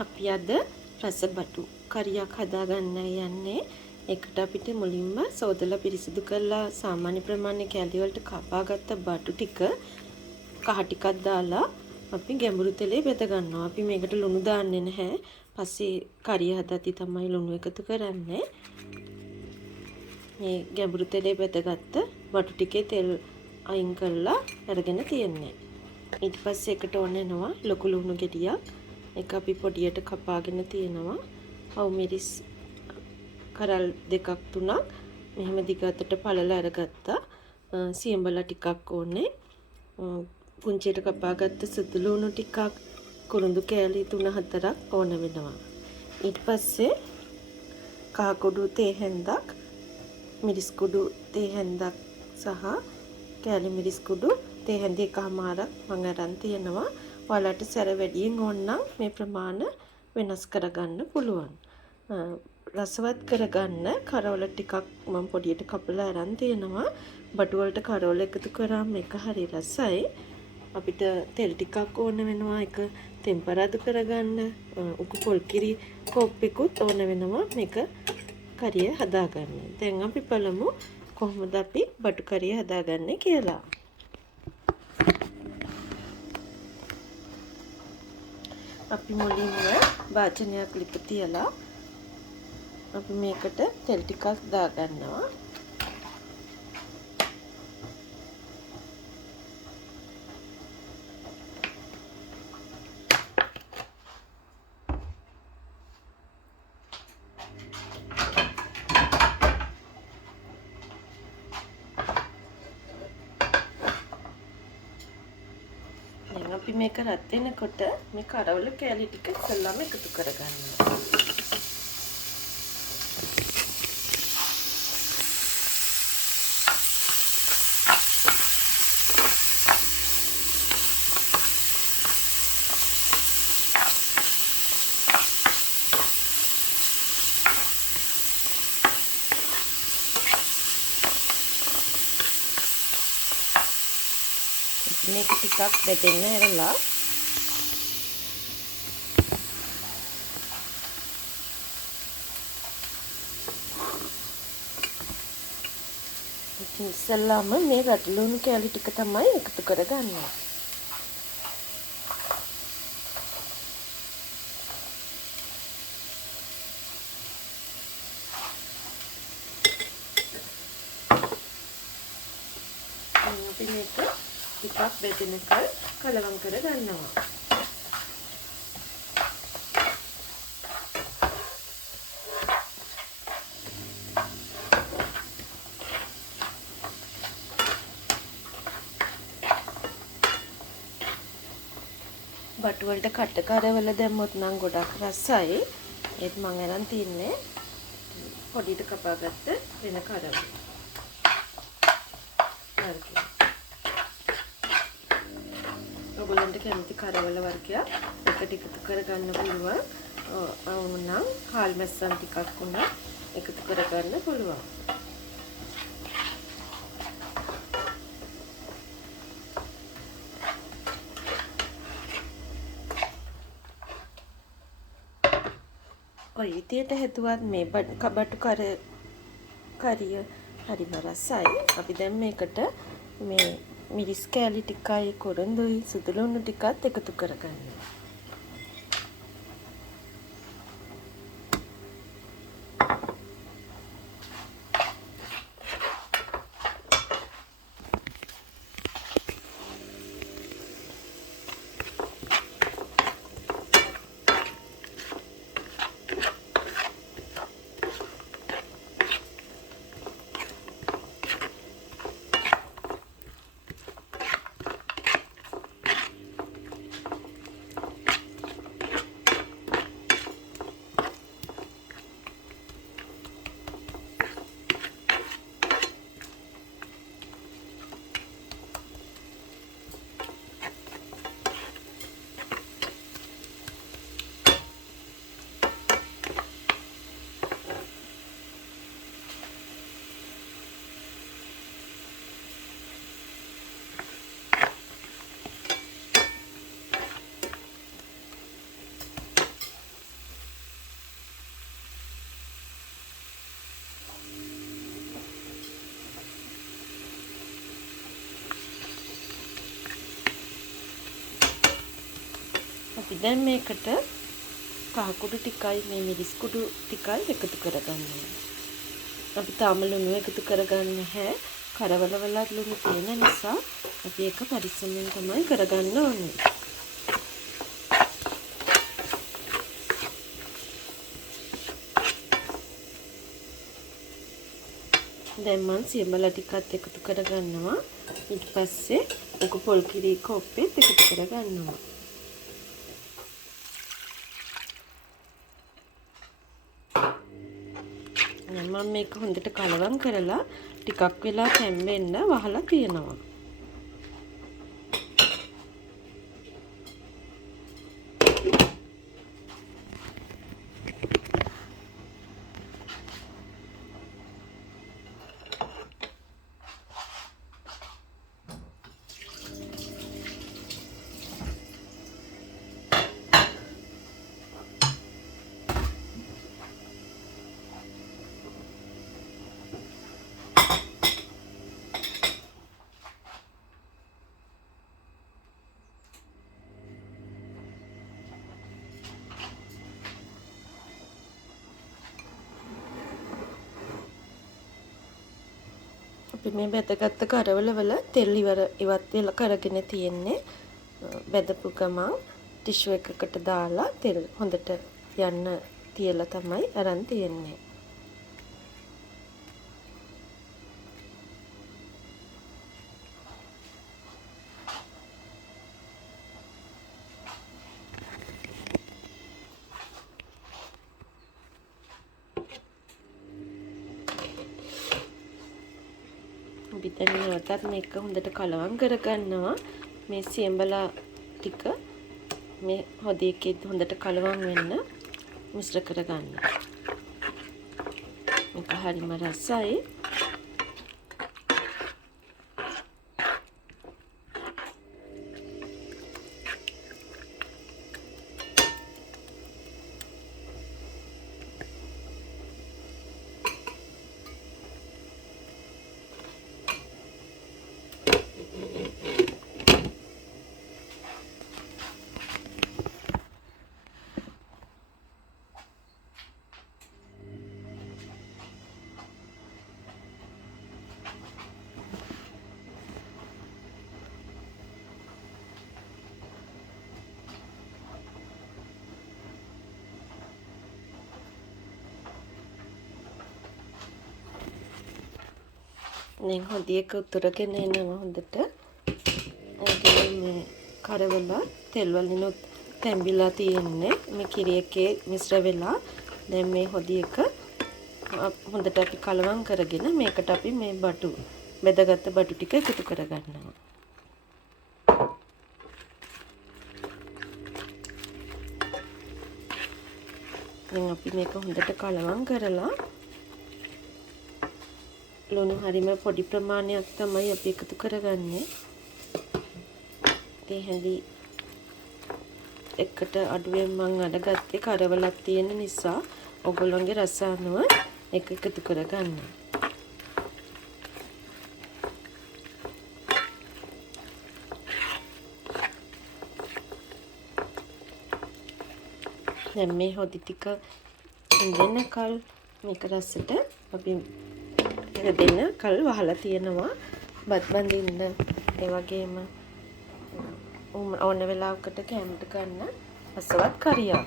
අපි අද රස බටු කරියක් හදාගන්න යන්නේ. ඒකට අපිට මුලින්ම සෝදලා පිරිසිදු කරලා සාමාන්‍ය ප්‍රමාණය කැලි වලට කපාගත්ත බටු ටික කහ ටිකක් දාලා අපි ගැඹුරු තෙලේ බෙද ගන්නවා. අපි මේකට ලුණු දාන්නේ නැහැ. පස්සේ කරිය හදද්දි තමයි ලුණු එකතු කරන්නේ. මේ ගැඹුරු තෙලේ බෙදගත්ත බටු ටිකේ තෙල් අයින් කරලා අරගෙන තියන්නේ. ඊට පස්සේ එකට ඕනෙනවා ලොකු ලුණු ගෙඩියක්. එක අපි පොඩියට කපාගෙන තියෙනවා. අවු මිරිස් කරල් දෙකක් තුනක් මෙහෙම දිගටට පළලා අරගත්තා. සියඹලා ටිකක් ඕනේ. පුංචියට කපාගත්ත සුදු ලුණු ටිකක්, කුරුඳු කෑලි 3-4ක් ඕන වෙනවා. ඊට පස්සේ කහ කුඩු තේ හැන්දක්, මිරිස් කුඩු තේ හැන්දක් සහ කෑලි මිරිස් කුඩු තේ හැන්දි එකමාරක් මම අරන් තියෙනවා. ඔයාලට සැර වැඩියෙන් ඕන නම් මේ ප්‍රමාණ වෙනස් කරගන්න පුළුවන්. රසවත් කරගන්න කරවල ටිකක් මම පොඩියට කපලා අරන් තියෙනවා. බටු වලට කරවල එකතු කරාම එක හරි රසයි. අපිට තෙල් ටිකක් ඕන වෙනවා ඒක තෙම්පරාදු කරගන්න. උකු පොල් කිරි කෝප්පෙකුත් ඕන වෙනවා මේක කරිය හදාගන්න. දැන් අපි බලමු කොහොමද අපි බටු කරිය හදාගන්නේ කියලා. අපි මුලින්ම වාචනයක් ලිප තියලා අපි මේකට තෙල් ටිකක් දාගන්නවා. දැන් අපි මේක රත් වෙනකොට මේ කරවල කෑලි ටික ඉස්සෙල්ලාම එකතු කරගන්නවා. මේක ටිකක් බෙදෙන්න ඇරලා ඉස්සෙල්ලාම මේ රටලුණු කෑලි ටික තමයි එකතු කරගන්නේ. අපි මේක ටිකක් බෙදෙනකල් කලවම් කර ගන්නවා. බටු වලට කට කරවල දැම්මොත් නම් ගොඩක් රසයි. ඒත් මම අරන් තින්නේ පොඩියට කපාගත්ත වෙන කරවල. ඔයගොල්ලන්ට කැමති කරවල වර්ගයක් එකට එකතු කරගන්න පුළුවන්. නම් හාල් මැස්සන් ටිකක් උනා එකතු කරගන්න පුළුවන්. ඔය විදියට හැදුවත් මේ බටු කරිය හරිම රසයි. අපි දැන් මේකට මේ මිරිස් කෑලි ටිකයි කුරුඳුයි සුදු ලුණු ටිකත් එකතු කරගන්නවා. අපි දැන් මේකට කහ කුඩු ටිකයි මේ මිරිස් කුඩු ටිකයි එකතු කරගන්නවා. අපි තාම ලුණු එකතු කරගන්න නැහැ. කරවල වල ලුණු තියෙන නිසා අපි ඒක පරිස්සමෙන් තමයි කරගන්න ඕනේ. දැන් මම සියඹලා ටිකත් එකතු කරගන්නවා. ඊට පස්සේ උක පොල් කිරි කොප්පෙත් එකතු කරගන්නවා. මම මේක හොඳට කලවම් කරලා ටිකක් වෙලා තැම්බෙන්න වහලා තියෙනවා. අපි මේ බැදගත්ත කරවල වල තෙල් ඉවත් වෙලා කරගෙන තියෙන්නේ. බැදපු ගමන් ටිෂු එකකට දාලා තෙල් හොඳට යන්න තියලා තමයි අරන් තියෙන්නේ. පිටන නැවතත් මේක හොඳට කලවම් කරගන්නවා. මේ සියඹලා ටික මේ හොදියකේ හොඳට කලවම් වෙන්න මිශ්‍ර කරගන්න. මේක හරිම රසයි. දැන් හොදියක උතුරගෙන එනවා හොඳට. මේ කරවල තෙල් වලිනුත් තැඹිලා තියෙන්නේ. මේ කිරි එකේ මිශ්‍ර වෙලා දැන් මේ හොදියක හොඳට අපි කලවම් කරගෙන මේකට අපි මේ බටු බෙදගත්ත බටු ටික එකතු කරගන්නවා. දැන් අපි මේක හොඳට කලවම් කරලා ලුණු හරිම පොඩි ප්‍රමාණයක් තමයි අපි එකතු කරගන්නේ. ඒ හැඳි එකට අඩුවෙන් මම අඩගත්තේ කරවලක් තියෙන නිසා ඔයගොල්ලෝගේ රස අනුව එක එකතු කරගන්න. දැන් මේ හොදි ටික ඉඳෙන කල් මේක රසට අපි දෙන්න කල් වහලා තියෙනවා. බත් බඳින්න ඒ වගේම ඕන වෙලාවකට කැමට ගන්න අසවත් කරියක්.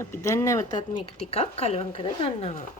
අපි දැන් නැවතත් මේක ටිකක් කලවම් කර ගන්නවා.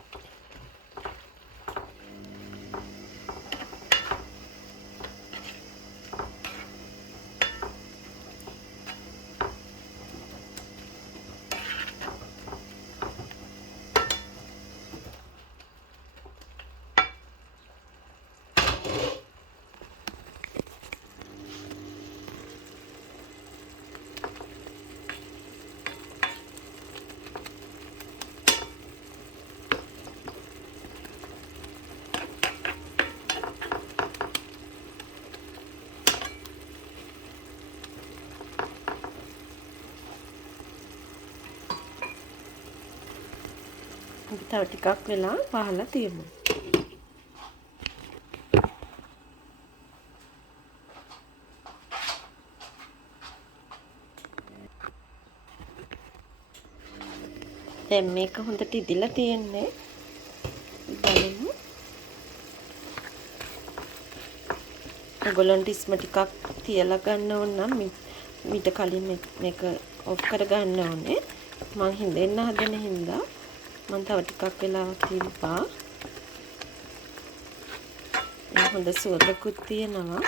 අපි තව ටිකක් වෙලා වහලා තියමු. දැන් මේක හොඳට ඉදිලා තියෙන්නේ. බලමු. ඔයගොල්ලන්ට ඉස්ම ටිකක් තියලා ගන්න ඕන නම් මීට කලින් මේක ඔෆ් කර ගන්න ඕනේ. මං හින්දෙන්න හදන හින්දා මං තව ටිකක් වෙලාවක් තිබ්බා. හොඳ සුවඳකුත් තියෙනවා.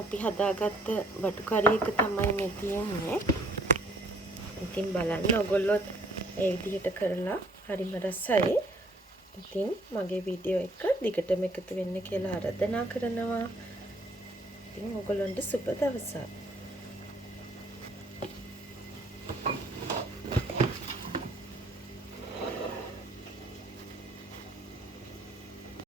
අපි හදාගත්ත බටු කරි එක තමයි මේ තියෙන්නේ. ඉතින් බලන්න ඔයගොල්ලෝ ඒ විදිහට කරලා හරිම රසයි. ඉතින් මගේ වීඩියෝ එක දිගටම එකතු වෙන්න කියලා ආරාධනා කරනවා. ඉතින් ඔයගොල්ලන්ට සුබ දවසක්.